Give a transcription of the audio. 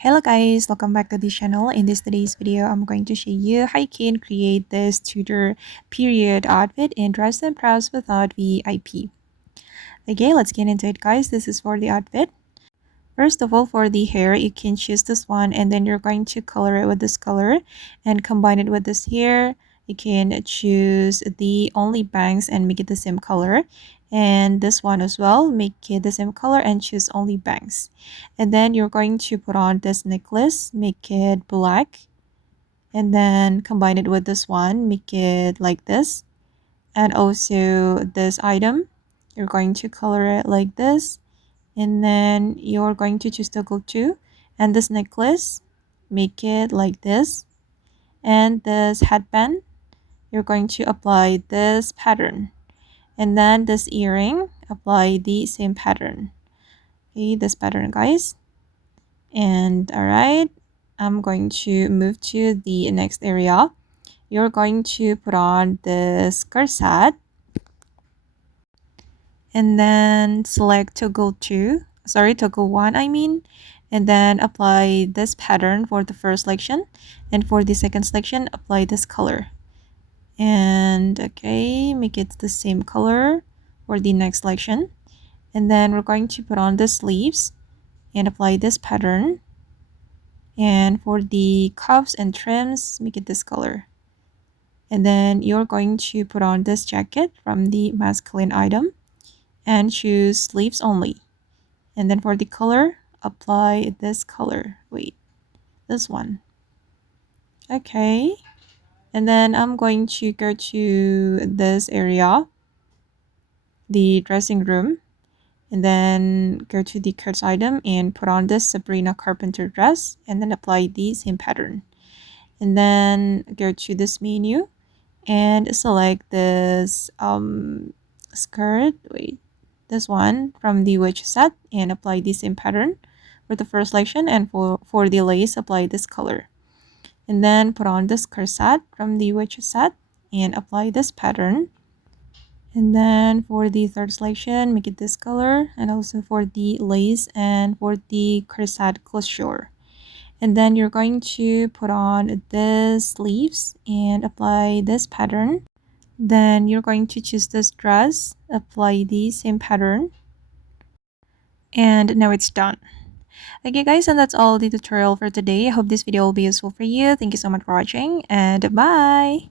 Hello guys, welcome back to the channel. In today's video, I'm going to show you how you can create this Tudor period outfit in dress and blouse without VIP. Okay, let's get into it guys. This is for the outfit. First of all, for the hair, you can choose this one and then you're going to color it with this color and combine it with this hair. You can choose the only bangs and make it the same color. And this one as well, make it the same color and choose only bangs. And then you're going to put on this necklace, make it black. And then combine it with this one, make it like this. And also this item, you're going to color it like this, and then you're going to choose toggle 2, and this necklace, make it like this, and this headband, you're going to apply this pattern, and then this earring, apply the same pattern. Okay, this pattern guys. And all right, I'm going to move to the next area. You're going to put on this corset and then select toggle 1 I mean, and then apply this pattern for the first selection, and for the second selection apply this color, and okay, make it the same color for the next selection. And then we're going to put on the sleeves and apply this pattern, and for the cuffs and trims make it this color. And then you're going to put on this jacket from the masculine item and choose sleeves only. And then for the color, apply this color. Wait, this one. Okay. And then I'm going to go to this area, the dressing room, and then go to the coats item and put on this Sabrina Carpenter dress and then apply the same pattern. And then go to this menu and select this skirt. Wait, this one from the wedge set and apply the same pattern for the first selection, and for the lace apply this color. And then put on this corset from the wedge set and apply this pattern. And then for the third selection make it this color, and also for the lace and for the corset closure. And then you're going to put on the sleeves and apply this pattern. Then you're going to choose this dress, apply the same pattern, and now it's done. Okay guys, and that's all the tutorial for today. I hope this video will be useful for you. Thank you so much for watching, and bye!